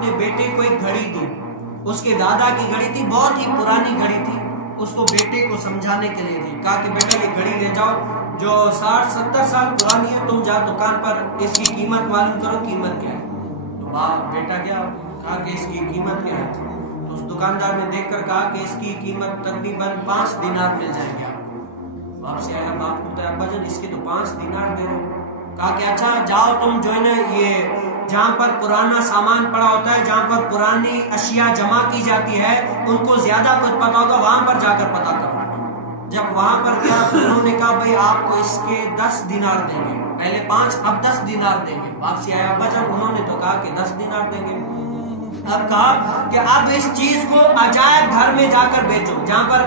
اپنے بیٹے کو ایک گھڑی دی، اس کے دادا کی گھڑی تھی، بہت ہی پرانی گھڑی تھی، اس کو بیٹے کو سمجھانے کے لیے دی، کہا کہ بیٹا یہ گھڑی لے جاؤ جو 60-70 سال پرانی ہے، تم جاؤ دکان پر اس کی قیمت معلوم کرو قیمت کیا ہے۔ تو باپ بیٹا گیا، کہا کہ اس کی قیمت کیا ہے؟ تو اس دکاندار نے دیکھ کر کہا کہ اس کی قیمت تقریباً 5 دینار مل جائے گا۔ باپ سے آیا، باپ کو ابا جان اس کے تو 5 دینار دے رہے۔ کہا کہ اچھا جاؤ تم جو ہے نا یہ جہاں پر پرانا سامان پڑا ہوتا ہے، جہاں پر پرانی اشیاء جمع کی جاتی ہے، ان کو زیادہ کچھ پتا ہوگا، وہاں پر جا کر پتا کرو۔ جب وہاں پر گیا تو انہوں نے کہا بھائی آپ کو اس کے 10 دینار دیں گے، پہلے 5 اب 10 دینار دیں گے۔ واپسی آیا ابا جان، انہوں نے تو کہا کہ 10 دینار دیں گے۔ اب کہا کہ اب اس چیز کو عجائب گھر میں جا کر بیچو، جہاں پر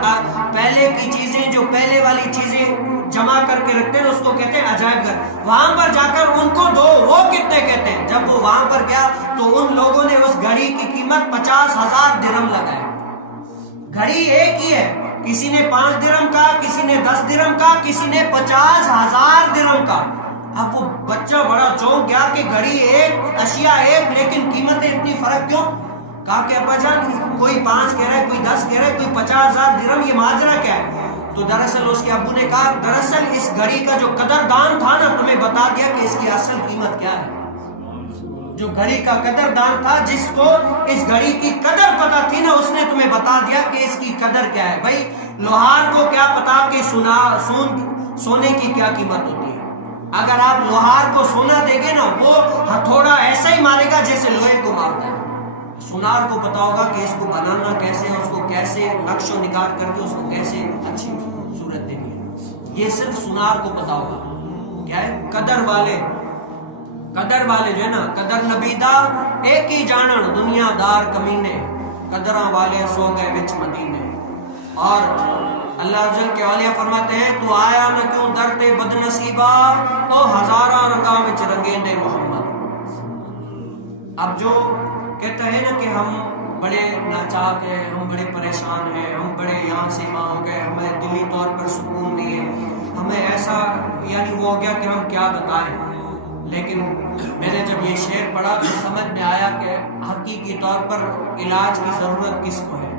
پہلے کی چیزیں، جو پہلے والی چیزیں جمع کر کے رکھتے ہیں اس کو کہتے ہیں عجائب گھر، وہاں پر جا کر ان کو دو، وہ کتنے کہتے ہیں۔ جب وہ وہاں پر گیا تو ان لوگوں نے اس گھڑی کی قیمت 50,000 درہم لگائے۔ گھڑی ایک ہی ہے، کسی نے 5 درہم کا، کسی نے 10 درہم کا، کسی نے 50,000 درہم کا۔ اب وہ بچہ بڑا چونک گیا کہ گھڑی ایک، اشیاء ایک، لیکن قیمتیں اتنی فرق کیوں؟ کہا کہ ابا جان کوئی 5 کہہ رہا ہے، کوئی 10 کہہ رہا ہے، کوئی 50,000 درہم، یہ ماجرا کیا ہے؟ تو دراصل اس کے ابو نے کہا دراصل اس گھڑی کا جو قدردان تھا نا، تمہیں بتا دیا کہ اس کی اصل قیمت کیا ہے۔ جو گھڑی کا قدردان تھا، جس کو اس گھڑی کی قدر پتا تھی نا، اس نے تمہیں بتا دیا کہ اس کی قدر کیا ہے۔ بھائی لوہار کو کیا پتا کہ سونے کی کیا قیمت ہوتی ہے؟ اگر آپ لوہار کو سونا دیں گے نا، وہ ہتھوڑا ایسا ہی مارے گا جیسے لوہے کو مارتا ہے۔ سونار کو پتا ہوگا کہ اس کو بنانا کیسے ہے، اس کو کیسے نقش و نگار کر کے اس کو کیسے اچھی صورت دینی ہے، یہ صرف سونار کو پتا ہوگا۔ کیا ہے؟ قدر والے جو ہے نا، قدر نبیدہ ایک ہی جانن دنیا دار کمینے، قدراں والے سو گئے وچ مدینے۔ اور اللہ جل کے اولیاء فرماتے ہیں تو آیا نہ کیوں درد بد نصیبہ، او ہزاراں رنگاں وچ رنگیندے محمد۔ اب جو کہتا ہے نا کہ ہم بڑے ناچاک ہیں، ہم بڑے پریشان ہیں، ہم بڑے یہاں سے وہاں ہو گئے، ہمیں دلی طور پر سکون نہیں ہے، ہمیں ایسا یعنی وہ ہو گیا کہ ہم کیا بتائیں۔ لیکن میں نے جب یہ شعر پڑھا تو سمجھ میں آیا کہ حقیقی طور پر علاج کی ضرورت کس کو ہے۔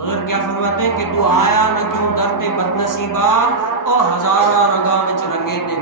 حضرت کیا فرماتے ہیں کہ تو آیا نہ کیوں درد بد نصیبہ، او ہزارہ رنگاں وچ رنگے دے